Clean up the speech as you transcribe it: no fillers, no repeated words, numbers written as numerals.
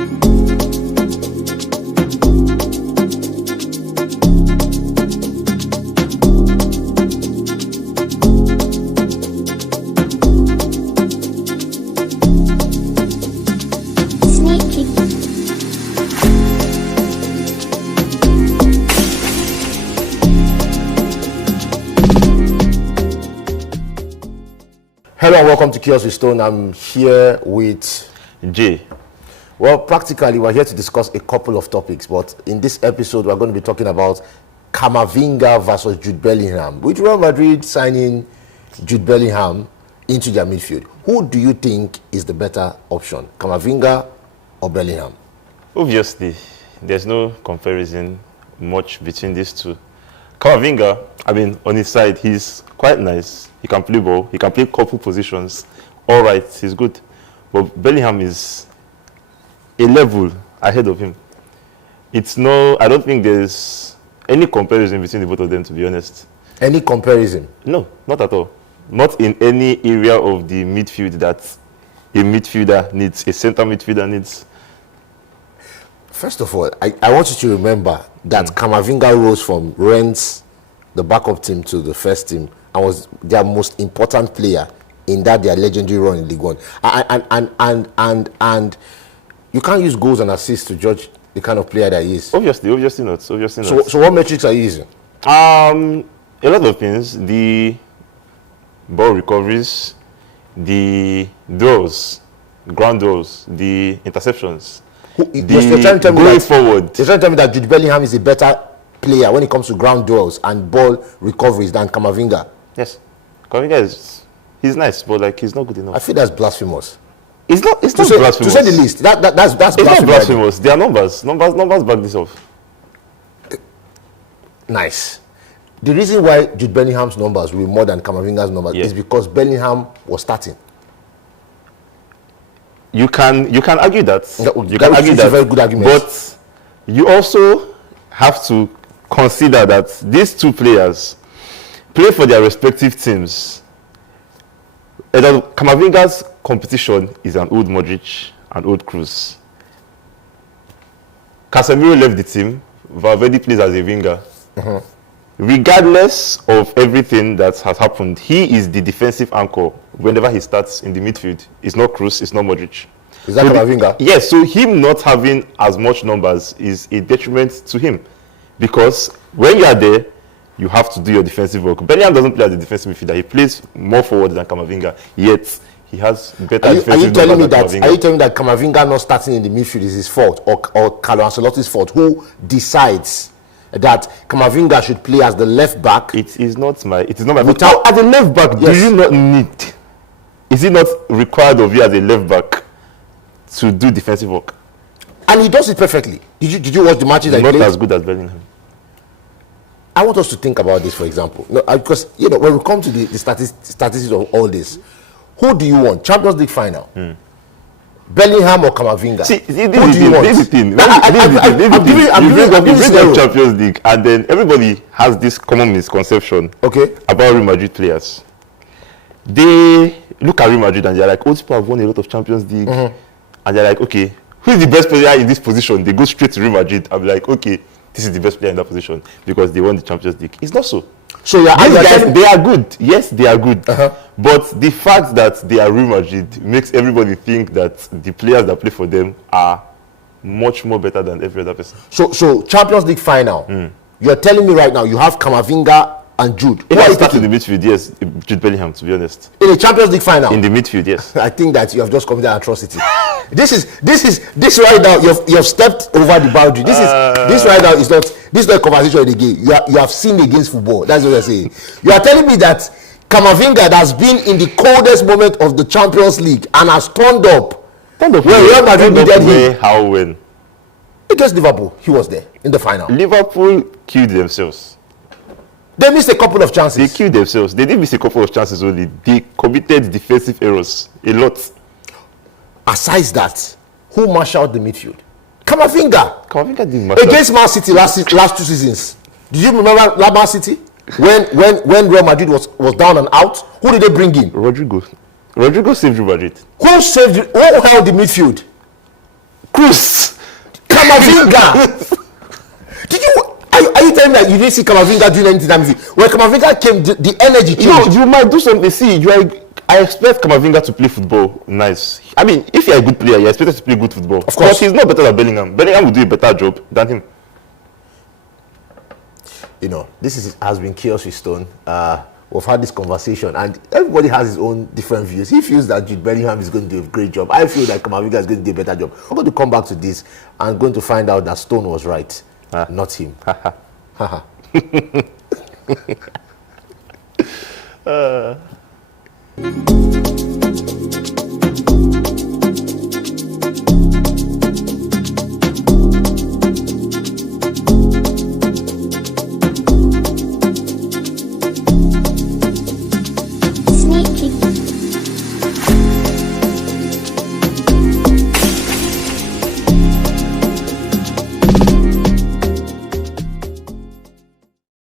Hello and welcome to Chaos with Stone. I'm here with Jay. Well, practically we're here to discuss a couple of topics, but in this episode we're going to be talking about Camavinga versus Jude Bellingham, with Real Madrid signing Jude Bellingham into their midfield. Who do you think is the better option, Camavinga or Bellingham? Obviously, there's no comparison much between these two. Camavinga, on his side, he's quite nice. He can play ball. He can play couple positions. All right, he's good. But Bellingham is a level ahead of him. I don't think there's any comparison between the both of them, to be honest. Any comparison? No, not at all. Not in any area of the midfield that a midfielder needs, a center midfielder needs. First of all, I want you to remember that Camavinga rose from Rennes, the backup team, to the first team, and was their most important player in their legendary run in League One. And you can't use goals and assists to judge the kind of player that he is. Obviously not. So what metrics are you using? A lot of things. The ball recoveries, the duels, ground duels, the interceptions. You're trying to tell me going forward. You're trying to tell me that Jude Bellingham is a better player when it comes to ground duels and ball recoveries than Camavinga? Yes. Camavinga he's nice, but he's not good enough. I feel that's blasphemous. It's not blasphemous. To say the least. That's blasphemous. It's not blasphemous. There are numbers. Numbers back this up. Nice. The reason why Jude Bellingham's numbers will be more than Camavinga's numbers is because Bellingham was starting. You can argue that. You can argue that. A very good argument. But you also have to consider that these two players play for their respective teams. Camavinga's competition is an old Modric and old Cruz. Casemiro left the team. Valverde plays as a winger. Regardless of everything that has happened, he is the defensive anchor whenever he starts in the midfield. It's not Cruz, it's not Modric. Is that Camavinga? Yes, so him not having as much numbers is a detriment to him. Because when you are there, you have to do your defensive work. Bellingham doesn't play as a defensive midfielder. He plays more forward than Camavinga, yet he has better defensive numbers than Camavinga. Are you telling me that Camavinga not starting in the midfield is his fault, or Carlo Ancelotti's fault? Who decides that Camavinga should play as the left back? It is not my fault. As a left back, do you not need? Is it not required of you as a left back to do defensive work? And he does it perfectly. Did you watch the matches that he played? Not as good as Bellingham. I want us to think about this, for example. No, because when we come to the statistics of all this, who do you want? Champions League final? Bellingham or Camavinga? See, this is the thing. You bring up Champions League, and then everybody has this common misconception about Real Madrid players. They look at Real Madrid and they're like, old people have won a lot of Champions League. And they're like, okay, who is the best player in this position? They go straight to Real Madrid. I'm like, okay, this is the best player in that position because they won the Champions League. It's not so. So these guys, they are good. Yes, they are good. But the fact that they are Real Madrid makes everybody think that the players that play for them are much more better than every other person. So Champions League final, you're telling me right now you have Camavinga and Jude. If I start in the midfield, yes, Jude Bellingham, to be honest. In the Champions League final? In the midfield, yes. I think that you have just committed an atrocity. This right now, you have stepped over the boundary. This right now is not a conversation in the game. You have sinned against football. That's what you're saying. You are telling me that Camavinga, that has been in the coldest moment of the Champions League and has turned up. When Real Madrid needed him. How when? Against Liverpool, he was there in the final. Liverpool killed themselves. They missed a couple of chances. They killed themselves. They didn't miss a couple of chances only. They committed defensive errors a lot. Aside that, who marshaled the midfield? Camavinga. Camavinga did marshal. Against Man City last 2 seasons. Did you remember Man City? When Real Madrid was down and out, who did they bring in? Rodrigo saved Real Madrid. Who held the midfield? Cruz. Camavinga. Did you? Are you telling me that you didn't see Camavinga doing anything that easy? When Camavinga came, the energy changed. You might do something. See, I expect Camavinga to play football nice. I mean, if you're a good player, you're expected to play good football. Of course. But he's not better than Bellingham. Bellingham will do a better job than him. You know, has been Chaos with Stone. We've had this conversation, and everybody has his own different views. He feels that Jude Bellingham is going to do a great job. I feel that Camavinga is going to do a better job. I'm going to come back to this and going to find out that Stone was right, not him.